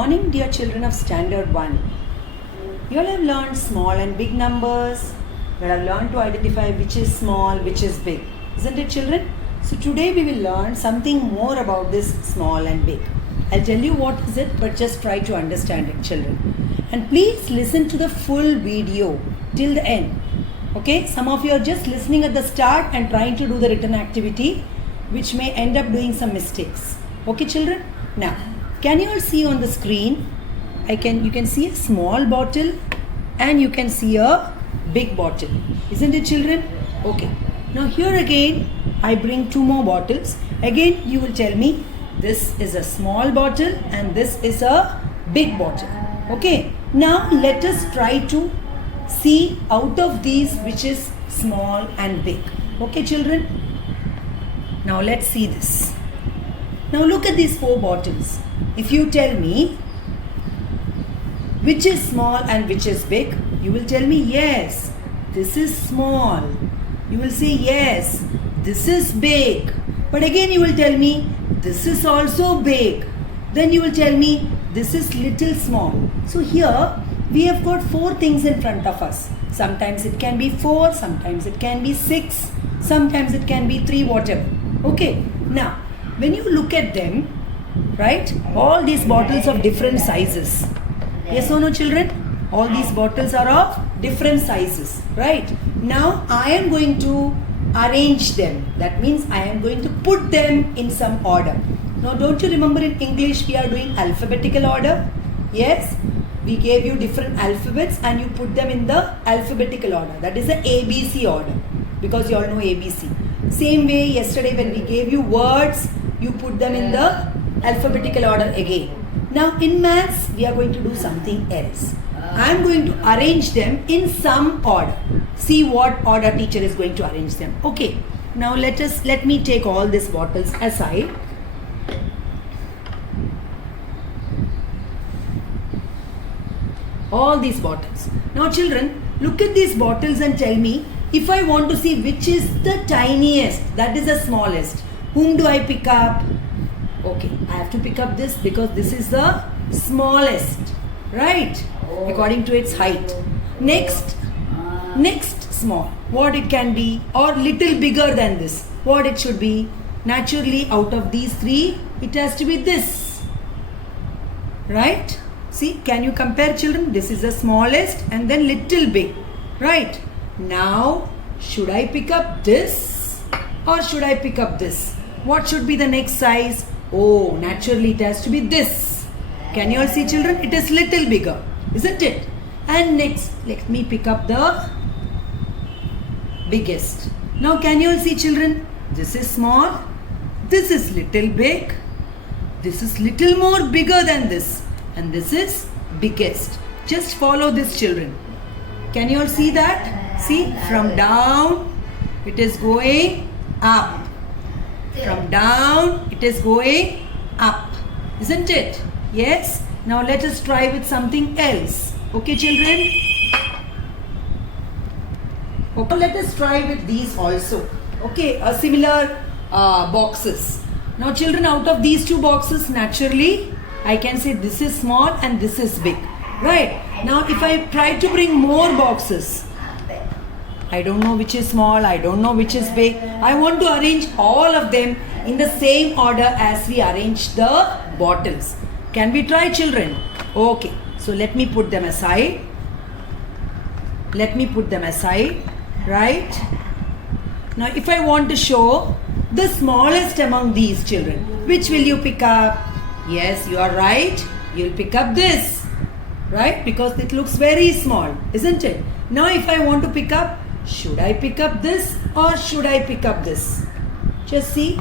morning, dear children of Standard 1. You all have learned small and big numbers. You all have learned to identify which is small, which is big. Isn't it, children? So today we will learn something more about this small and big. I'll tell you what is it, but just try to understand it, children. And please listen to the full video till the end. Okay? Some of you are just listening at the start and trying to do the written activity, which may end up doing some mistakes. Okay, children? Now, can you all see on the screen? You can see a small bottle and you can see a big bottle. Isn't it, children? Okay. Now here again, I bring two more bottles. Again, you will tell me this is a small bottle and this is a big bottle. Okay. Now let us try to see out of these which is small and big. Okay, children? Now let's see this. Now look at these four bottles. If you tell me which is small and which is big, you will tell me yes, this is small. You will say yes, this is big. But again you will tell me this is also big. Then you will tell me this is little small. So here we have got four things in front of us. Sometimes it can be 4, sometimes it can be 6, sometimes it can be 3, whatever. Okay. Now, when you look at them, right, all these bottles of different sizes. Yes or no, children? All these bottles are of different sizes, right? Now, I am going to arrange them. That means I am going to put them in some order. Now, don't you remember in English we are doing alphabetical order? Yes? We gave you different alphabets and you put them in the alphabetical order. That is the ABC order, because you all know ABC. Same way, yesterday when we gave you words, you put them in the alphabetical order again. Now in maths, we are going to do something else. I am going to arrange them in some order. See what order teacher is going to arrange them. Okay. Now let me take all these bottles aside. All these bottles. Now children, look at these bottles and tell me, if I want to see which is the tiniest, that is the smallest, whom do I pick up? Okay, I have to pick up this because this is the smallest, right? According to its height. Next small, what it can be, or little bigger than this, what it should be. Naturally, out of these three, it has to be this, right? See, can you compare, children? This is the smallest and then little big, right? Now, should I pick up this or should I pick up this? What should be the next size? Oh, naturally it has to be this. Can you all see, children? It is little bigger, isn't it? And next, let me pick up the biggest. Now, can you all see, children? This is small. This is little big. This is little more bigger than this. And this is biggest. Just follow this, children. Can you all see that? See, from down, it is going up. From down, it is going up. Isn't it? Yes? Now let us try with something else. Okay, children? Okay, let us try with these also. Okay, similar boxes. Now children, out of these two boxes, naturally, I can say this is small and this is big. Right? Now if I try to bring more boxes, I don't know which is small, I don't know which is big. I want to arrange all of them in the same order as we arrange the bottles. Can we try, children? Okay. So let me put them aside. Let me put them aside. Right? Now if I want to show the smallest among these children, which will you pick up? Yes, you are right. You'll pick up this. Right? Because it looks very small, isn't it? Now if I want to pick up, should I pick up this or should I pick up this? Just see.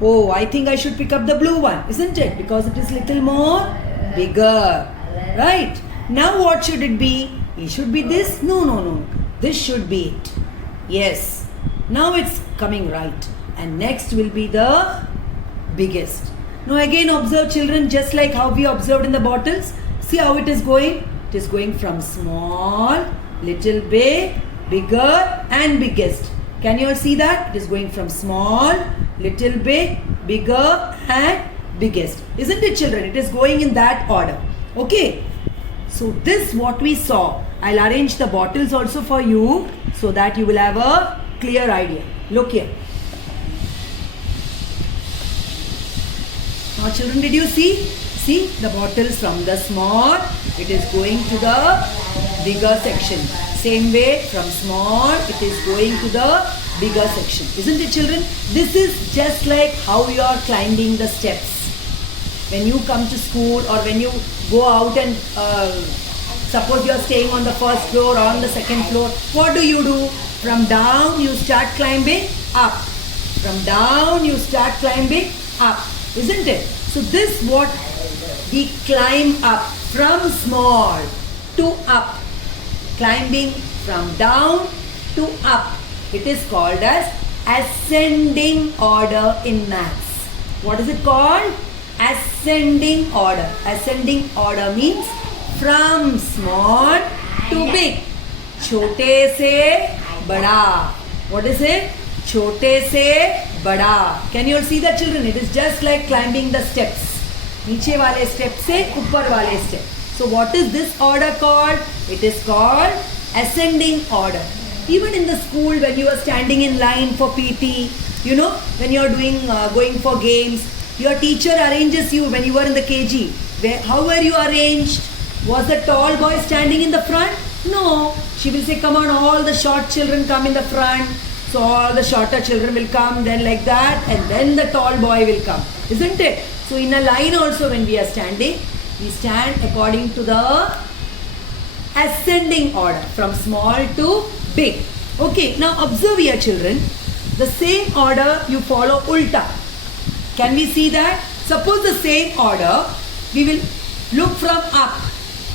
Oh, I think I should pick up the blue one, isn't it? Because it is little more bigger. Right? Now what should it be? It should be this? No. This should be it. Yes. Now it's coming right. And next will be the biggest. Now again observe, children, just like how we observed in the bottles. See how it is going? It is going from small, little big, bigger and biggest. Can you all see that? It is going from small, little big, bigger and biggest. Isn't it, children? It is going in that order. Okay. So this what we saw. I'll arrange the bottles also for you so that you will have a clear idea. Look here. Now children, did you see? See the bottles from the small, it is going to the bigger section. Same way from small, it is going to the bigger section. Isn't it, children? This is just like how you are climbing the steps. When you come to school or when you go out and suppose you are staying on the first floor or on the second floor, what do? From down you start climbing up. From down you start climbing up. Isn't it? So this what we climb up from small to up. Climbing from down to up. It is called as ascending order in maths. What is it called? Ascending order. Ascending order means from small to big. Chote se bada. What is it? Chote se bada. Can you all see that, children? It is just like climbing the steps. नीचे वाले step से ऊपर वाले step. So what is this order called? It is called ascending order. Even in the school when you are standing in line for PT, you know, when you are doing going for games, your teacher arranges you when you were in the KG. How were you arranged? Was the tall boy standing in the front? No. She will say, come on, all the short children come in the front. So all the shorter children will come, then like that, and then the tall boy will come. Isn't it? So in a line also when we are standing, we stand according to the ascending order from small to big. Okay, now observe here, children. The same order you follow ulta. Can we see that? Suppose the same order, we will look from up.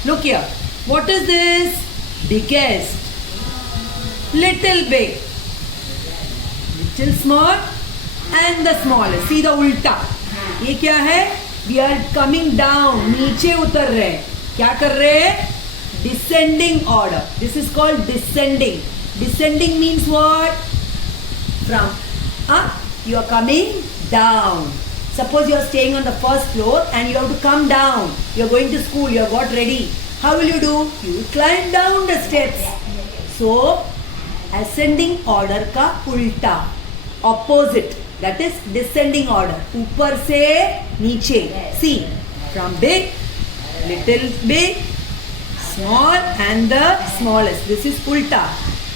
Look here. What is this? Biggest. Little big. Little small and the smallest. See the ulta. ये क्या है? We are coming down. नीचे उतर रहे हैं. क्या कर रहे हैं? Descending order. This is called descending. Descending means what? From up you are coming down. Suppose you are staying on the first floor and you have to come down. You are going to school. You have got ready. How will you do? You will climb down the steps. So ascending order का उल्टा, opposite. That is descending order. ऊपर से नीचे. See, from big, little big, small and the smallest. This is ulta.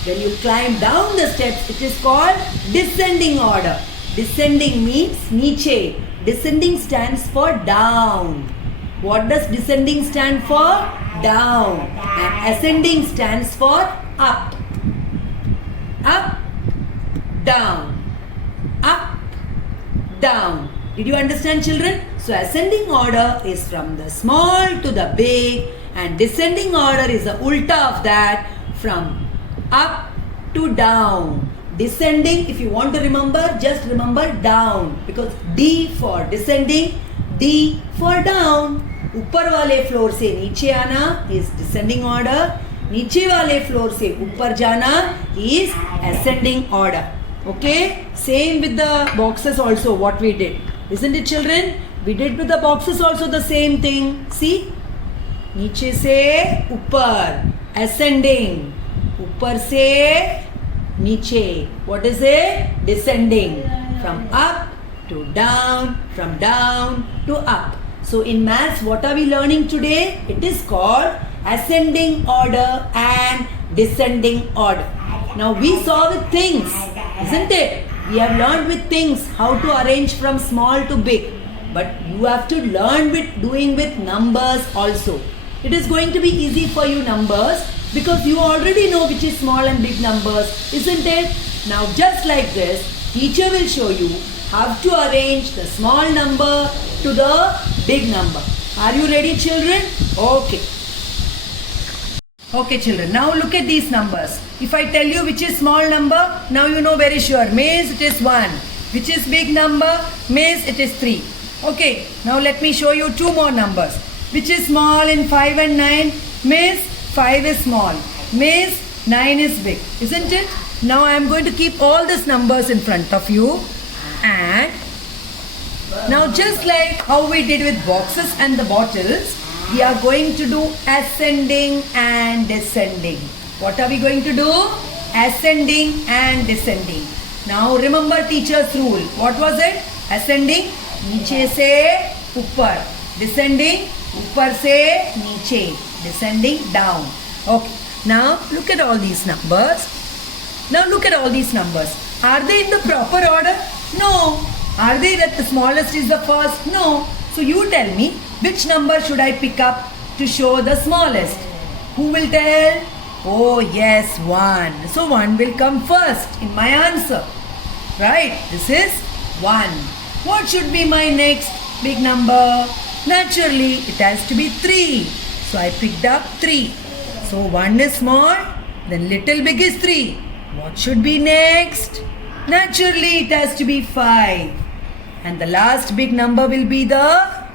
When you climb down the steps, it is called descending order. Descending means नीचे. Descending stands for down. What does descending stand for? Down. And ascending stands for up. Up, down. Up, down. Did you understand, children? So ascending order is from the small to the big, and descending order is the ulta of that, from up to down. Descending, if you want to remember, just remember down, because D for descending, D for down. ऊपर वाले floor से नीचे आना is descending order. नीचे वाले floor से ऊपर जाना is ascending order. Okay, same with the boxes also what we did, isn't it, children? We did with the boxes also the same thing. See, नीचे से ऊपर, ascending, ऊपर से नीचे, what is it? Descending, from up to down, from down to up. So in maths, what are we learning today? It is called ascending order and descending order. Now we saw with things, isn't it? We have learned with things how to arrange from small to big. But you have to learn with doing with numbers also. It is going to be easy for you numbers because you already know which is small and big numbers, isn't it? Now just like this, teacher will show you how to arrange the small number to the big number. Are you ready, children? Okay. Okay, children, now look at these numbers. If I tell you which is small number, now you know very sure. Means it is 1. Which is big number? Means it is 3. Okay, now let me show you two more numbers. Which is small in 5 and 9? Means 5 is small. Means 9 is big. Isn't it? Now I am going to keep all these numbers in front of you and Now just like how we did with boxes and the bottles, we are going to do ascending and descending. What are we going to do? Ascending and descending. Now remember teacher's rule. What was it? Ascending, नीचे से ऊपर. Descending, ऊपर से नीचे. Descending, down. Okay. Now look at all these numbers. Now look at all these numbers. Are they in the proper order? No. Are they that the smallest is the first? No. So you tell me which number should I pick up to show the smallest? Who will tell? Oh yes, 1. So 1 will come first in my answer. Right? This is 1. What should be my next big number? Naturally, it has to be 3. So I picked up 3. So 1 is small, then little big is 3. What should be next? Naturally, it has to be 5. And the last big number will be the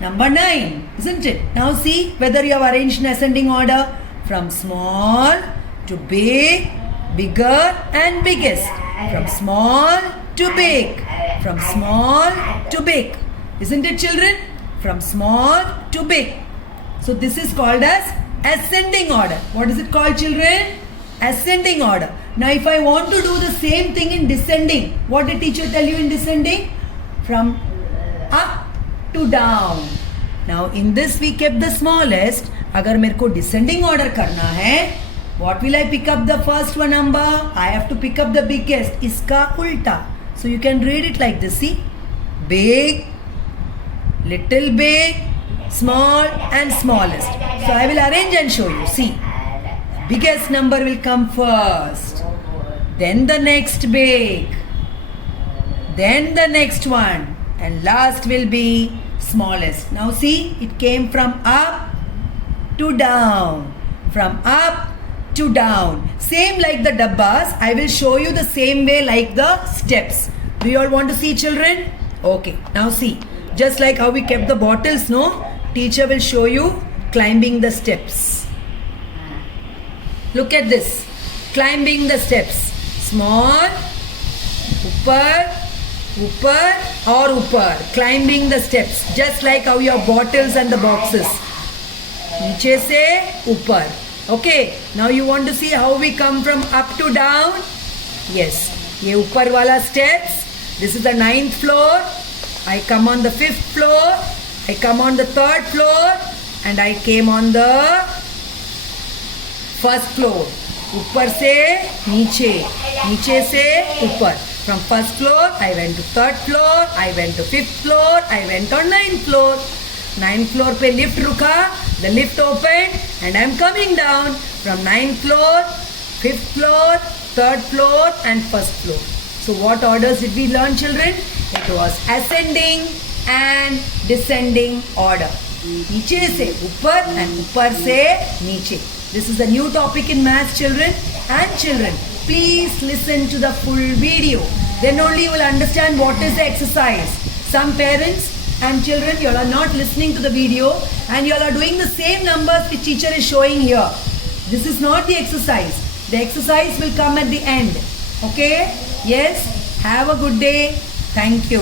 number 9, isn't it? Now see whether you have arranged in ascending order from small to big, bigger and biggest. From small to big. From small to big. Isn't it, children? From small to big. So this is called as ascending order. What is it called, children? Ascending order. Now if I want to do the same thing in descending, what did teacher tell you in descending? From up to down. Now in this we kept the smallest. अगर मेरे को descending order करना है, what will I pick up the first one number? I have to pick up the biggest. इसका उल्टा. So you can read it like this. See, big, little big, small and smallest. So I will arrange and show you. See, biggest number will come first, then the next big, then the next one, and last will be smallest. Now see, it came from up to down, from up to down. Same like the dabbas, I will show you the same way like the steps. Do you all want to see, children? Okay, now see, just like how we kept the bottles, no? Teacher will show you climbing the steps. Look at this, climbing the steps. Small, ऊपर, ऊपर और ऊपर. Climbing the steps, just like how your bottles and the boxes. नीचे से ऊपर. Okay, now you want to see how we come from up to down? Yes, ये ऊपर वाला steps. This is the 9th floor. I come on the 5th floor. I come on the 3rd floor. And I came on the 1st floor. ऊपर से नीचे, नीचे से ऊपर. From 1st floor, I went to 3rd floor. I went to 5th floor. I went on 9th floor. 9th floor पे lift रुका. The lift opened and I am coming down from 9th floor, 5th floor, 3rd floor and 1st floor. So what orders did we learn, children? It was ascending and descending order. नीचे से ऊपर and ऊपर से नीचे. This is a new topic in maths, children. And children, please listen to the full video. Then only you will understand what is the exercise. Some parents and children, you all are not listening to the video and you all are doing the same numbers which teacher is showing here. This is not the exercise. The exercise will come at the end. Okay? Yes? Have a good day. Thank you.